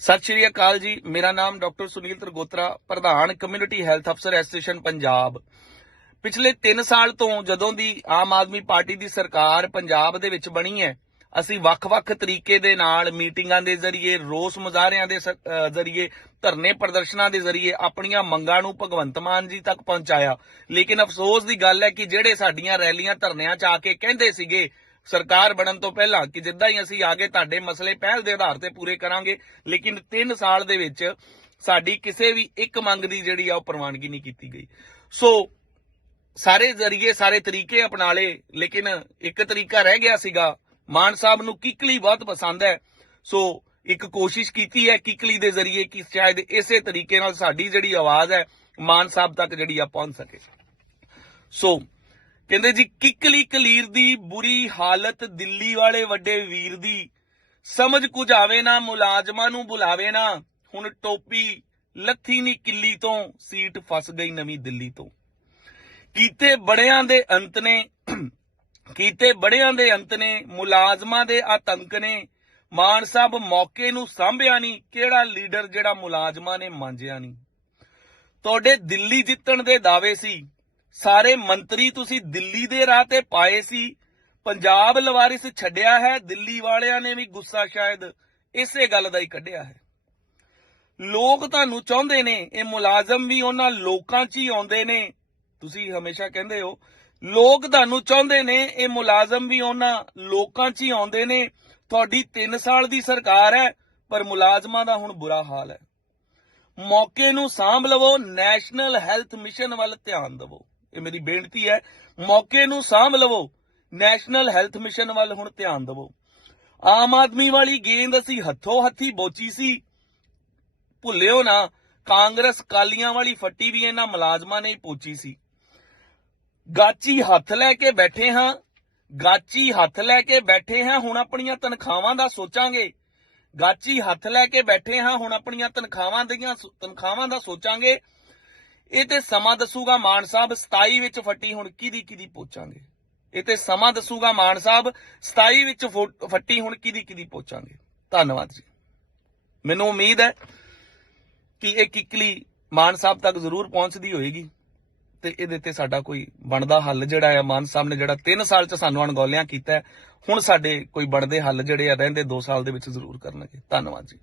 ਸਤਿ ਸ਼੍ਰੀ ਅਕਾਲ ਜੀ। ਮੇਰਾ ਨਾਮ ਡਾਕਟਰ ਸੁਨੀਲ ਤਰਗੋਤਰਾ, ਪ੍ਰਧਾਨ ਕਮਿਊਨਿਟੀ ਹੈਲਥ ਅਫਸਰ ਐਸੋਸੀਏਸ਼ਨ ਪੰਜਾਬ। ਪਿਛਲੇ 3 ਸਾਲ ਤੋਂ ਜਦੋਂ ਦੀ ਆਮ ਆਦਮੀ ਪਾਰਟੀ ਦੀ ਸਰਕਾਰ ਪੰਜਾਬ ਦੇ ਵਿੱਚ ਬਣੀ ਹੈ, ਅਸੀਂ ਵੱਖ-ਵੱਖ ਤਰੀਕੇ ਦੇ ਨਾਲ ਮੀਟਿੰਗਾਂ ਦੇ ਜ਼ਰੀਏ ਰੋਸ ਮੁਜ਼ਾਹਰਿਆਂ ਦੇ ਜ਼ਰੀਏ, ਧਰਨੇ ਪ੍ਰਦਰਸ਼ਨਾਂ ਦੇ ਜ਼ਰੀਏ ਆਪਣੀਆਂ ਮੰਗਾਂ ਨੂੰ ਭਗਵੰਤ ਮਾਨ ਜੀ ਤੱਕ ਪਹੁੰਚਾਇਆ। ਲੇਕਿਨ ਅਫਸੋਸ ਦੀ ਗੱਲ ਹੈ ਕਿ ਜਿਹੜੇ ਸਾਡੀਆਂ ਰੈਲੀਆਂ ਧਰਨਿਆਂ 'ਚ ਆ ਕੇ ਕਹਿੰਦੇ ਸੀਗੇ ਸਰਕਾਰ ਬਣਨ ਤੋਂ ਪਹਿਲਾਂ ਕਿ ਜਿੱਦਾਂ ਹੀ ਅਸੀਂ ਆਗੇ ਤੁਹਾਡੇ ਮਸਲੇ ਪਹਿਲ ਦੇ ਆਧਾਰ ਤੇ ਪੂਰੇ ਕਰਾਂਗੇ, ਲੇਕਿਨ 3 ਸਾਲ ਦੇ ਵਿੱਚ ਸਾਡੀ ਕਿਸੇ ਵੀ ਇੱਕ ਮੰਗ ਦੀ ਜਿਹੜੀ ਆ ਉਹ ਪ੍ਰਵਾਨਗੀ ਨਹੀਂ ਕੀਤੀ ਗਈ। ਸੋ ਸਾਰੇ ਜ਼ਰੀਏ, ਸਾਰੇ ਤਰੀਕੇ ਅਪਣਾ ਲਏ, ਲੇਕਿਨ ਇੱਕ ਤਰੀਕਾ ਰਹਿ ਗਿਆ ਸੀਗਾ। ਮਾਨ ਸਾਹਿਬ ਨੂੰ ਕਿਕਲੀ ਬਹੁਤ ਪਸੰਦ ਹੈ। ਸੋ ਇੱਕ ਕੋਸ਼ਿਸ਼ ਕੀਤੀ ਹੈ ਕਿਕਲੀ ਦੇ ਜ਼ਰੀਏ ਕਿ ਸ਼ਾਇਦ ਇਸੇ ਤਰੀਕੇ ਨਾਲ ਸਾਡੀ ਜਿਹੜੀ ਆਵਾਜ਼ ਹੈ, ਮਾਨ ਸਾਹਿਬ ਤੱਕ ਜਿਹੜੀ ਆ ਪਹੁੰਚ ਸਕੇ। ਸੋ ਕਹਿੰਦੇ ਜੀ, ਕਿਕਲੀ ਕਲੀਰ ਦੀ ਬੁਰੀ ਹਾਲਤ ਦਿੱਲੀ ਵਾਲੇ ਵੱਡੇ ਵੀਰ ਦੀ। ਸਮਝ ਕੁਝ ਆਵੇ ਨਾ, ਮੁਲਾਜ਼ਮਾਂ ਨੂੰ ਬੁਲਾਵੇ ਨਾ। ਹੁਣ ਟੋਪੀ ਲੱਥੀ ਨਹੀਂ ਕਿੱਲੀ ਤੋਂ, ਸੀਟ ਫਸ ਗਈ ਨਵੀਂ ਦਿੱਲੀ ਤੋਂ। ਕੀਤੇ ਬੜਿਆਂ ਦੇ ਅੰਤ ਨੇ, ਕੀਤੇ ਬੜਿਆਂ ਦੇ ਅੰਤ ਨੇ, ਮੁਲਾਜ਼ਮਾਂ ਦੇ ਆਤੰਕ ਨੇ। ਮਾਨ ਸਾਹਿਬ ਮੌਕੇ ਨੂੰ ਸਾਂਭਿਆ ਨਹੀਂ ਕਿਹੜਾ ਲੀਡਰ ਜਿਹੜਾ ਮੁਲਾਜ਼ਮਾਂ ਨੇ ਮੰਜਿਆ ਨਹੀਂ ਤੁਹਾਡੇ ਦਿੱਲੀ ਜਿੱਤਣ ਦੇ ਦਾਅਵੇ ਸੀ ਸਾਰੇ ਮੰਤਰੀ ਤੁਸੀਂ ਦਿੱਲੀ ਦੇ ਰਾਹ ਤੇ ਪਾਏ ਸੀ। ਪੰਜਾਬ ਲਵਾਰਿਸ ਛੱਡਿਆ ਹੈ, ਦਿੱਲੀ ਵਾਲਿਆਂ ਨੇ ਵੀ ਗੁੱਸਾ ਸ਼ਾਇਦ ਇਸੇ ਗੱਲ ਦਾ ਹੀ ਕੱਢਿਆ ਹੈ। ਲੋਕ ਤੁਹਾਨੂੰ ਚਾਹੁੰਦੇ ਨੇ, ਇਹ ਮੁਲਾਜ਼ਮ ਵੀ ਉਹਨਾਂ ਲੋਕਾਂ 'ਚ ਹੀ ਆਉਂਦੇ ਨੇ। ਤੁਸੀਂ ਹਮੇਸ਼ਾ ਕਹਿੰਦੇ ਹੋ, ਲੋਕ ਤੁਹਾਨੂੰ ਚਾਹੁੰਦੇ ਨੇ, ਇਹ ਮੁਲਾਜ਼ਮ ਵੀ ਉਹਨਾਂ ਲੋਕਾਂ 'ਚ ਹੀ ਆਉਂਦੇ ਨੇ। ਤੁਹਾਡੀ 3 ਸਾਲ ਦੀ ਸਰਕਾਰ ਹੈ, ਪਰ ਮੁਲਾਜ਼ਮਾਂ ਦਾ ਹੁਣ ਬੁਰਾ ਹਾਲ ਹੈ। ਮੌਕੇ ਨੂੰ ਸਾਂਭ ਲਵੋ, ਨੈਸ਼ਨਲ ਹੈਲਥ ਮਿਸ਼ਨ ਵੱਲ ਧਿਆਨ ਦਿਵੋ। ਇਹ ਮੇਰੀ ਬੇਨਤੀ ਹੈ, ਮੌਕੇ ਨੂੰ ਸਾਂਭ ਲਵੋ, ਨੈਸ਼ਨਲ ਹੈਲਥ ਮਿਸ਼ਨ ਵੱਲ ਹੁਣ ਧਿਆਨ ਦਿਵੋ। ਆਮ ਆਦਮੀ ਵਾਲੀ ਗੇਂਦ ਅਸੀਂ ਹੱਥੋਂ ਹੱਥੀ ਬੋਚੀ ਸੀ, ਭੁੱਲਿਓ ਨਾ, ਕਾਂਗਰਸ ਕਾਲੀਆਂ ਵਾਲੀ ਫੱਟੀ ਵੀ ਇਹਨਾਂ ਮੁਲਾਜ਼ਮਾਂ ਨੇ ਪੋਚੀ ਸੀ। ਗਾਚੀ ਹੱਥ ਲੈ ਕੇ ਬੈਠੇ ਹਾਂ, ਗਾਚੀ ਹੱਥ ਲੈ ਕੇ ਬੈਠੇ ਹਾਂ, ਹੁਣ ਆਪਣੀਆਂ ਤਨਖਾਹਾਂ ਦਾ ਸੋਚਾਂਗੇ। ਗਾਚੀ ਹੱਥ ਲੈ ਕੇ ਬੈਠੇ ਹਾਂ, ਹੁਣ ਆਪਣੀਆਂ ਤਨਖਾਹਾਂ ਦੀਆਂ, ਤਨਖਾਹਾਂ ਦਾ ਸੋਚਾਂਗੇ। ਇਹ ਤੇ ਸਮਾਂ ਦੱਸੂਗਾ ਮਾਨ ਸਾਹਿਬ 27 ਵਿੱਚ ਫੱਟੀ, ਹੁਣ ਕਿਹਦੀ ਕਿਹਦੀ ਪੋਚਾਂਗੇ? ਇਹ ਤੇ ਸਮਾਂ ਦੱਸੂਗਾ ਮਾਨ ਸਾਹਿਬ 27 ਵਿੱਚ ਫੋ- ਫੱਟੀ, ਹੁਣ ਕਿਹਦੀ ਕਿਹਦੀ ਪੋਚਾਂਗੇ? ਧੰਨਵਾਦ ਜੀ। ਮੈਨੂੰ ਉਮੀਦ ਹੈ ਕਿ ਇਹ ਕਿਕਲੀ ਮਾਨ ਸਾਹਿਬ ਤੱਕ ਜ਼ਰੂਰ ਪਹੁੰਚਦੀ ਹੋਏਗੀ ਤੇ ਇਹਦੇ ਤੇ ਸਾਡਾ ਕੋਈ ਬਣਦਾ ਹੱਲ ਜਿਹੜਾ ਆ, ਮਾਨ ਸਾਹਿਬ ਨੇ ਜਿਹੜਾ 3 ਸਾਲ ਚ ਸਾਨੂੰ ਅਣਗੌਲਿਆਂ ਕੀਤਾ ਹੁਣ ਸਾਡੇ ਕੋਈ ਬਣਦੇ ਹੱਲ ਜਿਹੜੇ ਆ, ਰਹਿੰਦੇ 2 ਸਾਲ ਦੇ ਵਿੱਚ ਜ਼ਰੂਰ ਕਰਨਗੇ। ਧੰਨਵਾਦ ਜੀ।